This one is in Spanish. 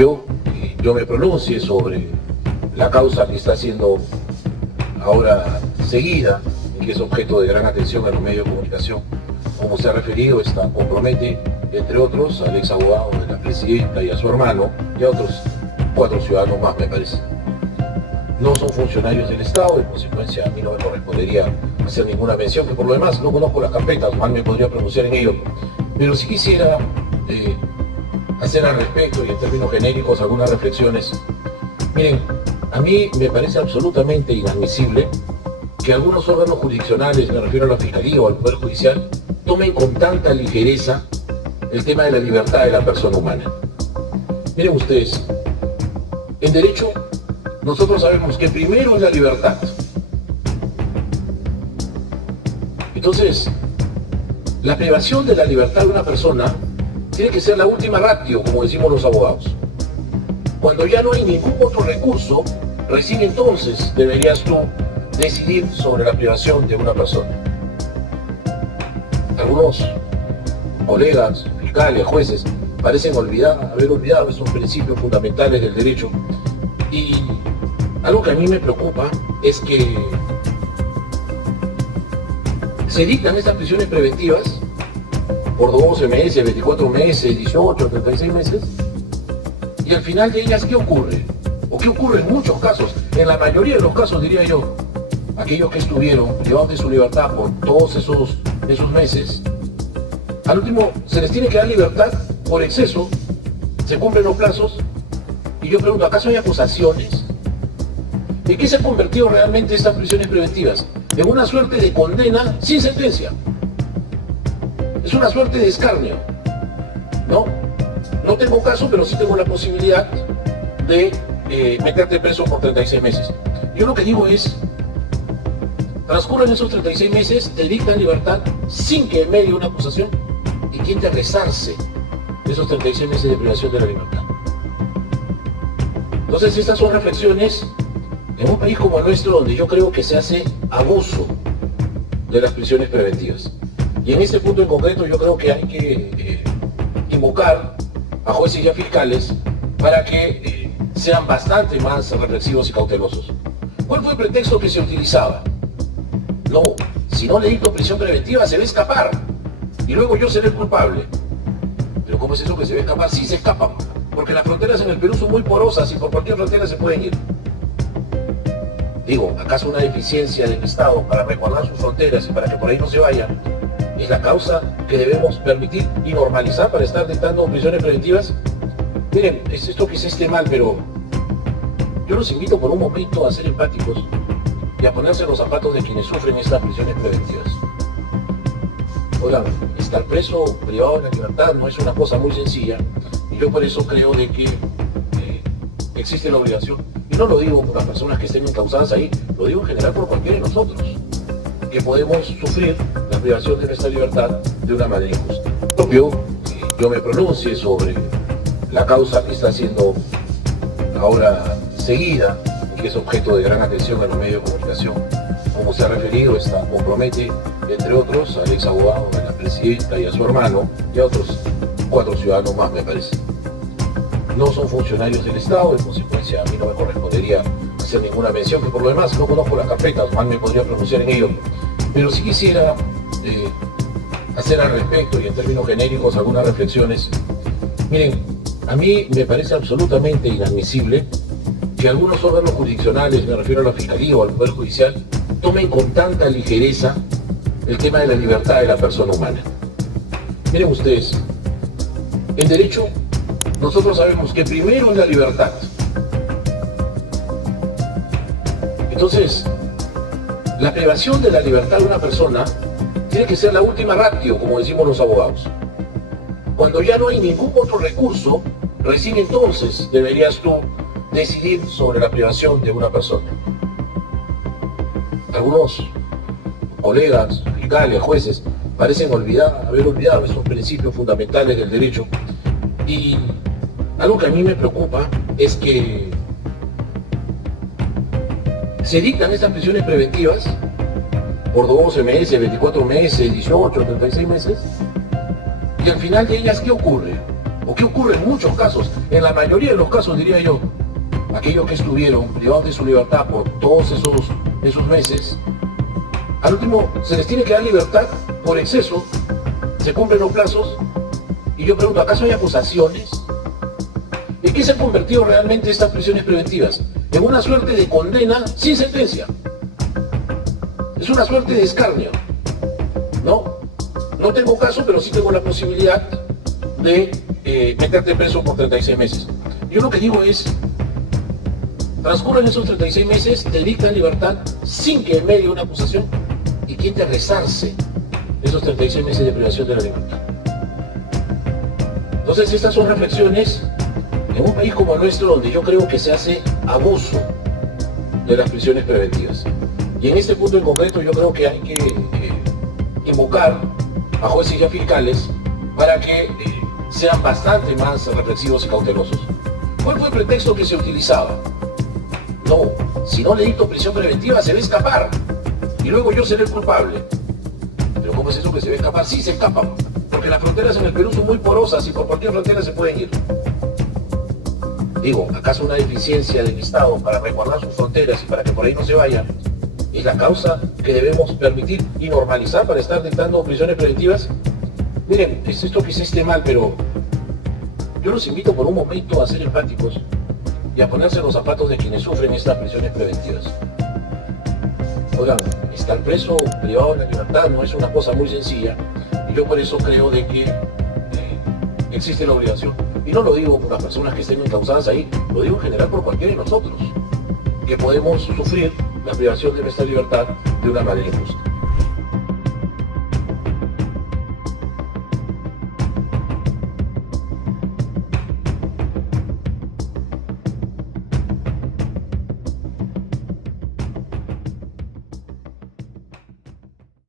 propio que yo me pronuncie sobre la causa que está siendo ahora seguida y que es objeto de gran atención en los medios de comunicación. Como se ha referido, esta compromete, entre otros, al ex abogado de la presidenta y a su hermano y a otros 4 ciudadanos más, me parece. No son funcionarios del Estado, en consecuencia a mí no me correspondería hacer ninguna mención, que por lo demás no conozco las carpetas, mal me podría pronunciar en ello, pero sí quisiera hacer al respecto y en términos genéricos algunas reflexiones. Miren, a mí me parece absolutamente inadmisible que algunos órganos jurisdiccionales, me refiero a la Fiscalía o al Poder Judicial, tomen con tanta ligereza el tema de la libertad de la persona humana. Miren ustedes, en derecho nosotros sabemos que primero es la libertad. Entonces, la privación de la libertad de una persona tiene que ser la última ratio, como decimos los abogados. Cuando ya no hay ningún otro recurso, recién entonces deberías tú decidir sobre la privación de una persona. Algunos colegas, fiscales, jueces, parecen haber olvidado esos principios fundamentales del derecho. Y algo que a mí me preocupa es que se dictan estas prisiones preventivas por 12 meses, 24 meses, 18, 36 meses, y al final de ellas, ¿qué ocurre? ¿O qué ocurre en muchos casos? En la mayoría de los casos, diría yo, aquellos que estuvieron privados de su libertad por todos esos meses, al último se les tiene que dar libertad por exceso, se cumplen los plazos, y yo pregunto, ¿acaso hay acusaciones? ¿En qué se han convertido realmente estas prisiones preventivas? En una suerte de condena sin sentencia. Es una suerte de escarnio. No tengo caso, pero sí tengo la posibilidad de meterte preso por 36 meses. Yo lo que digo es, transcurren esos 36 meses, te dictan libertad sin que en medio una acusación, y quién te resarce de esos 36 meses de privación de la libertad. Entonces estas son reflexiones en un país como el nuestro, donde yo creo que se hace abuso de las prisiones preventivas. Y en este punto en concreto yo creo que hay que invocar a jueces y a fiscales para que sean bastante más reflexivos y cautelosos. ¿Cuál fue el pretexto que se utilizaba? No, si no le dicto prisión preventiva se va a escapar y luego yo seré el culpable. Pero ¿cómo es eso que se va a escapar? Si se escapan, porque las fronteras en el Perú son muy porosas y por cualquier frontera se pueden ir. Digo, ¿acaso una deficiencia del Estado para resguardar sus fronteras y para que por ahí no se vayan es la causa que debemos permitir y normalizar para estar dictando prisiones preventivas? Miren, esto quizás esté mal, pero yo los invito por un momento a ser empáticos y a ponerse los zapatos de quienes sufren estas prisiones preventivas. Oigan, estar preso, privado de la libertad, no es una cosa muy sencilla, y yo por eso creo de que existe la obligación, y no lo digo por las personas que estén encausadas ahí, lo digo en general por cualquiera de nosotros, que podemos sufrir la privación de nuestra libertad de una manera injusta. Propio que yo me pronuncie sobre la causa que está siendo ahora seguida y que es objeto de gran atención en los medios de comunicación. Como se ha referido, esta compromete, entre otros, al ex abogado de la presidenta y a su hermano y a otros 4 ciudadanos más, me parece. No son funcionarios del Estado, en consecuencia a mí no me correspondería hacer ninguna mención, que por lo demás no conozco las carpetas, mal me podría pronunciar en ello, pero sí quisiera hacer al respecto y en términos genéricos algunas reflexiones. Miren, a mí me parece absolutamente inadmisible que algunos órganos jurisdiccionales, me refiero a la Fiscalía o al Poder Judicial, tomen con tanta ligereza el tema de la libertad de la persona humana. Miren ustedes, en derecho nosotros sabemos que primero es la libertad. Entonces, la privación de la libertad de una persona tiene que ser la última ratio, como decimos los abogados. Cuando ya no hay ningún otro recurso, recién entonces deberías tú decidir sobre la privación de una persona. Algunos colegas, fiscales, jueces, parecen haber olvidado esos principios fundamentales del derecho. Y algo que a mí me preocupa es que se dictan estas prisiones preventivas por 12 meses, 24 meses, 18, 36 meses, y al final de ellas, ¿qué ocurre? ¿O qué ocurre en muchos casos? En la mayoría de los casos, diría yo, aquellos que estuvieron privados de su libertad por todos esos meses, al último se les tiene que dar libertad por exceso, se cumplen los plazos, y yo pregunto, ¿acaso hay acusaciones? ¿En qué se han convertido realmente estas prisiones preventivas? En una suerte de condena sin sentencia. Es una suerte de escarnio. No tengo caso, pero sí tengo la posibilidad de meterte preso por 36 meses. Yo lo que digo es, transcurren esos 36 meses, te dictan libertad sin que en medio una acusación, y quién te resarce esos 36 meses de privación de la libertad. Entonces estas son reflexiones en un país como el nuestro, donde yo creo que se hace abuso de las prisiones preventivas. Y en este punto en concreto yo creo que hay que invocar a jueces y a fiscales para que sean bastante más reflexivos y cautelosos. ¿Cuál fue el pretexto que se utilizaba? No, si no le dicto prisión preventiva se va a escapar y luego yo seré el culpable. Pero ¿cómo es eso que se va a escapar? Sí, se escapan, porque las fronteras en el Perú son muy porosas y por cualquier frontera se pueden ir. Digo, ¿acaso una deficiencia del Estado para resguardar sus fronteras y para que por ahí no se vayan es la causa que debemos permitir y normalizar para estar dictando prisiones preventivas? Miren, es esto que esté mal, pero yo los invito por un momento a ser empáticos y a ponerse en los zapatos de quienes sufren estas prisiones preventivas. Oigan, estar preso, privado de la libertad, no es una cosa muy sencilla, y yo por eso creo de que existe la obligación. Y no lo digo por las personas que estén encausadas ahí, lo digo en general por cualquiera de nosotros, que podemos sufrir la privación de nuestra libertad de una manera injusta.